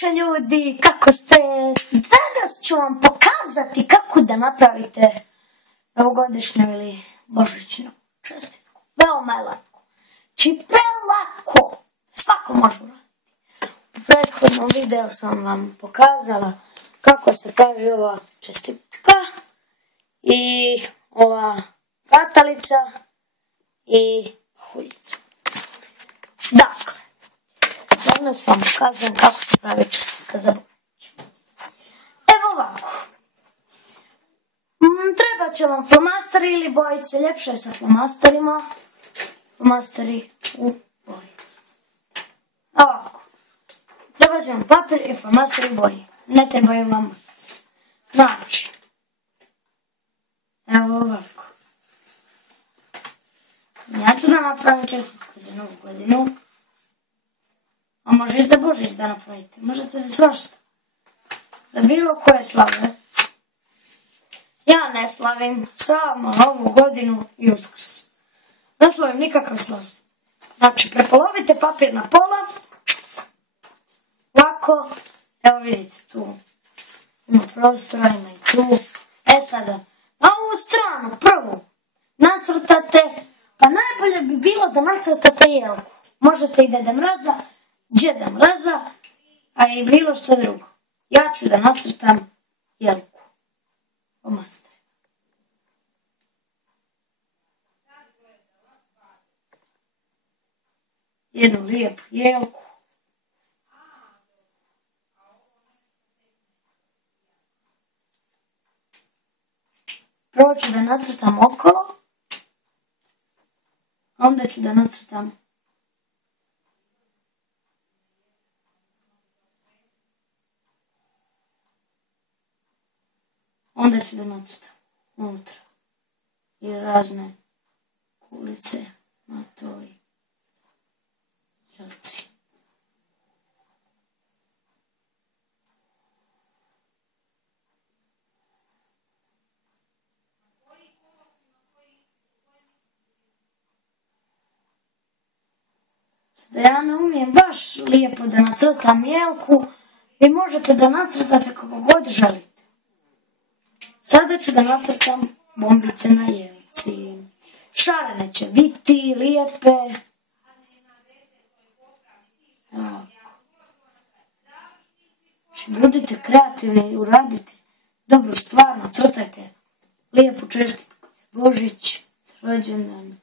Ćoša ljudi, kako ste? Danas ću vam pokazati kako da napravite novogodišnju ili božićnu čestitku. Veoma je lako. Či prelako. Svako može uraditi. U prethodnom videu sam vam pokazala kako se pravi ova čestitka i ova gatalica i huljica. Dakle, danas vam pokazujem kako se pravi čestitka za Božić. Evo ovako. Treba će vam flomasteri ili bojice, ljepše je sa flomasterima. Flomasteri u boji. Ovako. Treba će vam papir i flomasteri u boji. Ne trebaju vam makas. Znači. Evo ovako. Ja ću da napravim čestitku za novu godinu. A može i za Božić da napravite. Možete za svašta. Za bilo koje slave. Ja ne slavim samo novu godinu i Uskrs. Ne slavim nikakav slav. Znači, prepolovite papir na pola. Ovako. Evo vidite tu. Ima prostora, ima i tu. E sada, na ovu stranu prvu nacrtate. Pa najbolje bi bilo da nacrtate jelku. Možete i Deda Mraza, Đeda Mraza, a i bilo što drugo. Ja ću da nacrtam jelku. Flomaster. Jednu lijepu jelku. Prvo ću da nacrtam okolo. Onda ću da nacrtam unutra i razne kulice na toj jelci. Da ja ne umijem baš lijepo da nacrtam jelku, vi možete da nacrtate kako god želite. Sada ću da nacrtam bombice na jelci. Šarene će biti lijepe. Evo. Znači, budite kreativni i uradite dobru stvar, nacrtajte lijepu čestitku za Božić, za rođendan.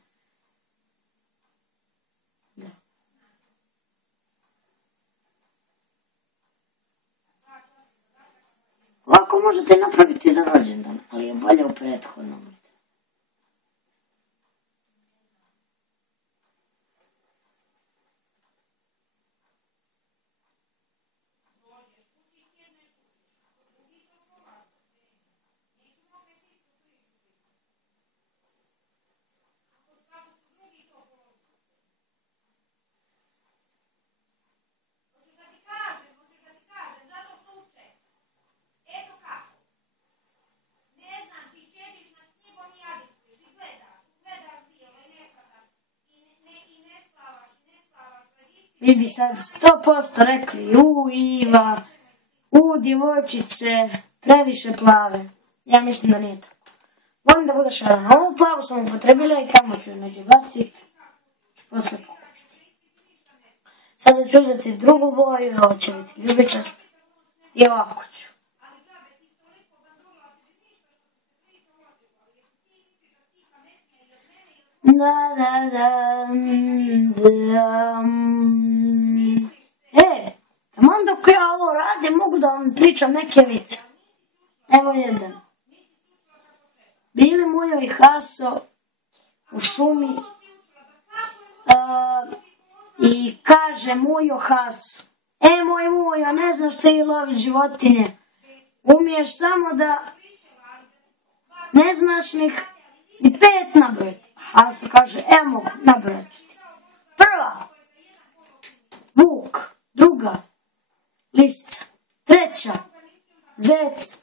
Ovako možete napraviti za rođendan, ali je bolje u prethodnom. Vi bi sad 100% rekli, Iva, djevojčice, previše plave. Ja mislim da nije tako. Volim da bude šarena. Ovu plavu sam upotrebila i tamo ću je neđe baciti. Posle pokupiti. Sada ću uzeti drugu boju, ovo će biti ljubičast. I ovako ću. Taman dok ja ovo radim, mogu da vam pričam neke vice. Evo jedan. Bili Mujo i Haso u šumi i kaže Mujo Hasu: moj Mujo, ne znaš ti lovit životinje. Umiješ samo da ne znaš ni 5 nabrojati. Haso kaže: mogu, nabrojat ću ti. Prva, vuk. Druga, lisica. Treća, zec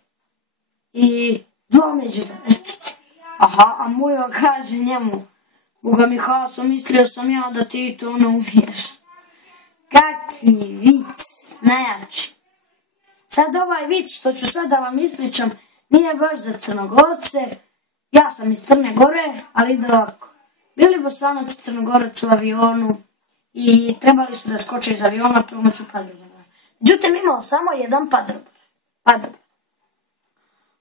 i dvomeđuda. Aha, a Mujo kaže njemu: Boga mi Haso, mislio sam ja da ti to ne umiješ. Kaki vic, najjači. Sad ovaj vic što ću sad da vam ispričam nije baš za Crnogorce. Ja sam iz Crne Gore, ali ide ovako. Bili Bosanac i Crnogorac u avionu i trebali su da skoče iz aviona pomoću padobra. Međutim, imao samo jedan padobran.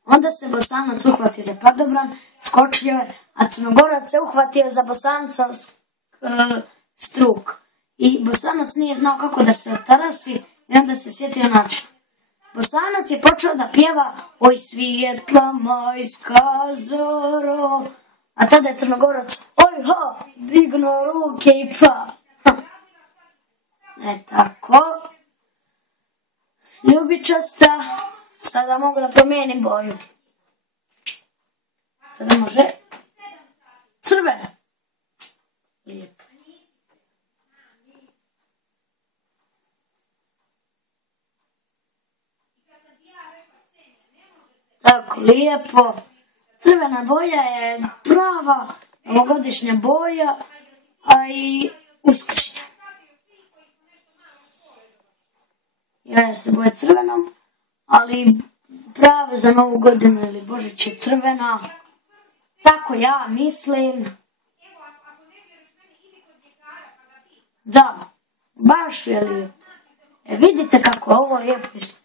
Onda se Bosanac uhvatio za padobran, skočio je, a Crnogorac se uhvatio za Bosanca struk. I Bosanac nije znao kako da se otarasi i onda se sjetio način. Bosanac je počeo da pjeva Oj svijetla majska zoro, a tada je Crnogorac oj ho, dignuo ruke i pa. Tako. Ljubičasta, sada mogu da promijenim boju. Sada može crvena. Lijepo. Tako, lijepo. Crvena boja je prava novogodišnja boja, a i uskršnja. Ja se boje crvenom, ali prave za novu godinu ili Božić je crvena. Tako ja mislim. Da, baš je lijepo. Vidite kako ovo lijepo izgleda.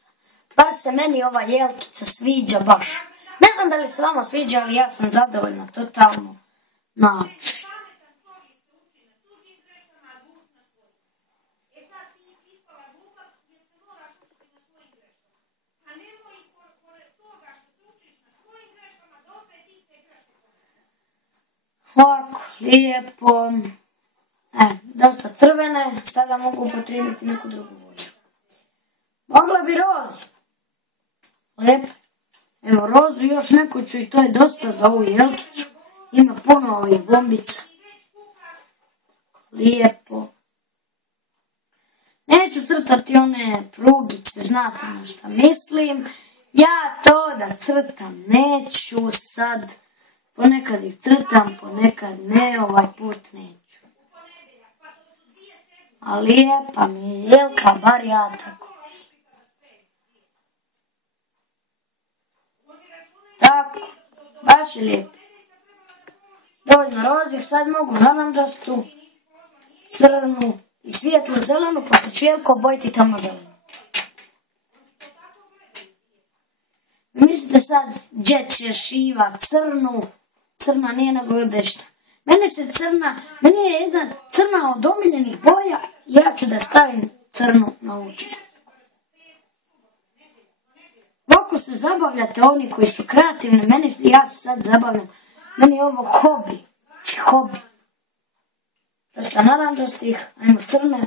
Bar se meni ova jelkica sviđa baš. Ne znam da li se vama sviđa, ali ja sam zadovoljna totalno. Znači. Ovako, lijepo. Dosta crvene, sada mogu upotrijebiti neku drugu boju. Mogla bi rozu. Lijepo. Evo, rozu još neku ću i to je dosta za ovu jelkicu. Ima puno ovih bombica. Lijepo. Neću crtati one prugice, znate na šta mislim. Ja to da crtam neću sad. Ponekad ih crtam, ponekad ne, ovaj put neću. A lijepa mi je jelka, bar ja tako. Tako, baš je lijepo. Dovoljno rozih, sad mogu naranđastu, crnu i svijetlo zelenu, pošto ću jelku obojiti tamo zelenu. Mislite sad, gdje će šiva crnu, crna nije novogodišnja. Meni je jedna crna od omiljenih boja i ja ću da stavim crnu na ovu čistitku. Ako se zabavljate oni koji su kreativni, ja se sad zabavljam. Meni je ovo hobi. Dosta naranđastih, ajmo crne.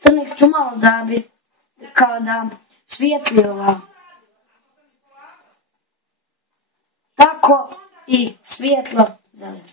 Crnih ću malo da bi, kao da svijetli ova. Tako i svijetlo zeleno.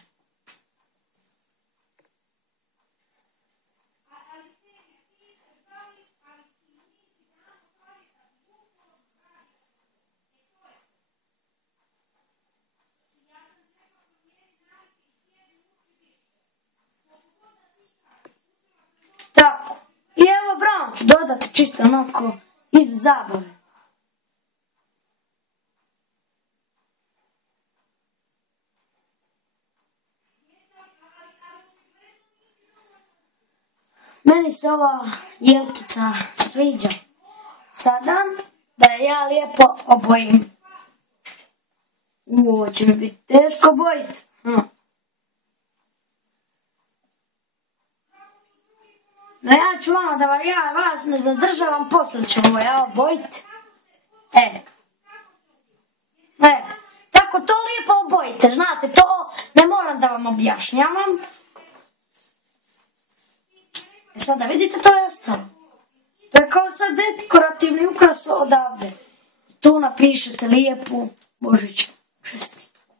Tako. I evo brown ću dodati čisto onako iz zabave. Meni se ova jelkica sviđa. Sada da je ja lijepo obojim. Ovo će mi biti teško bojiti. No ja ću vama da vas ne zadržavam, poslije ću ovo ja obojiti. Tako to lijepo obojite, znate, to ne moram da vam objašnjavam. Sada vidite, to je ostalo. To je kao sad dekorativni ukras odavde. Tu napišete lijepu Božićnu čestitku.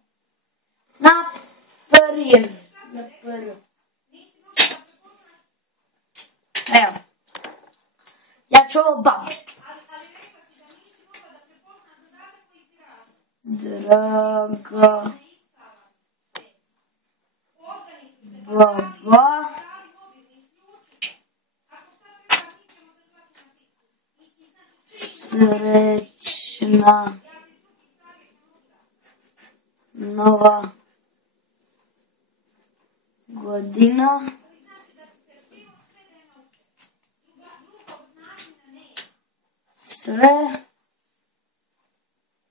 Na prvi. Evo. Ja ću ovo babiti. Draga baba srećna nova godina. Sve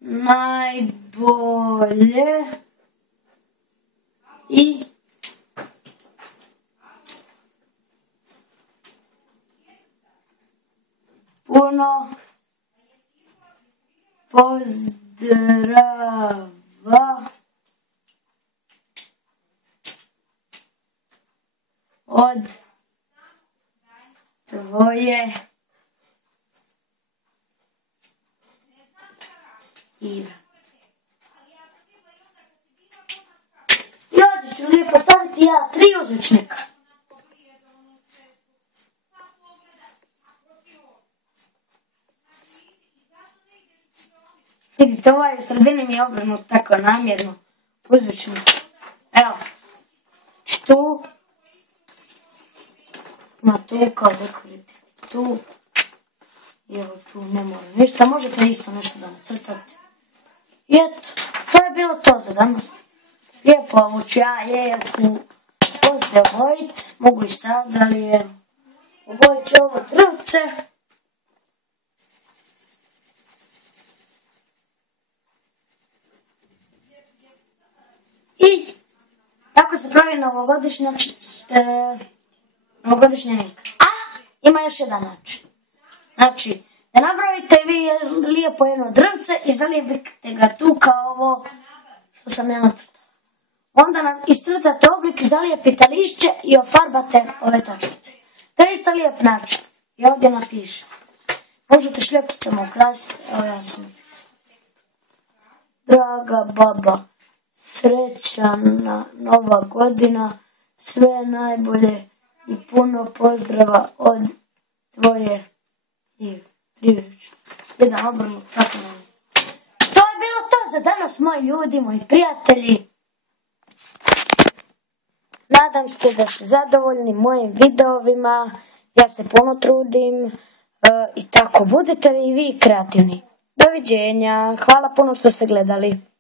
najbolje i puno pozdrava od tvoje Ive. I ovdje ću lijepo staviti ja 3 uzvičnika. Vidite, ovaj u sredini mi je obrnut tako namjerno uzvičnik. Evo, tu, ima tu kao dekorativ, tu, i evo tu ne mora ništa, možete isto nešto da nacrtate. I eto, to je bilo to za danas. Lijepo ovo ću ja jelku poslije obojit, mogu i sad, ali evo, obojit ću ovo drvce. I tako se pravi novogodišnja jelka. A, ima još jedan način. Znači, da napravite vi lijepo jedno drvce i zalijepite ga tu kao ovo što sam ja nacrtala. Onda iscrtate oblik i zalijepite lišće i ofarbate ove tačkice. To je isto lijep način. I ovdje napišete. Možete šljokicama ukrasiti. Evo ja sam napisala. Draga baba, srećna nova godina, sve najbolje i puno pozdrava od tvoje Ive. Jedan obrnut, tako nam. To je bilo to za danas, moji ljudi, moji prijatelji. Nadam se da ste zadovoljni mojim videovima. Ja se puno trudim i tako budete i vi kreativni. Doviđenja. Hvala puno što ste gledali.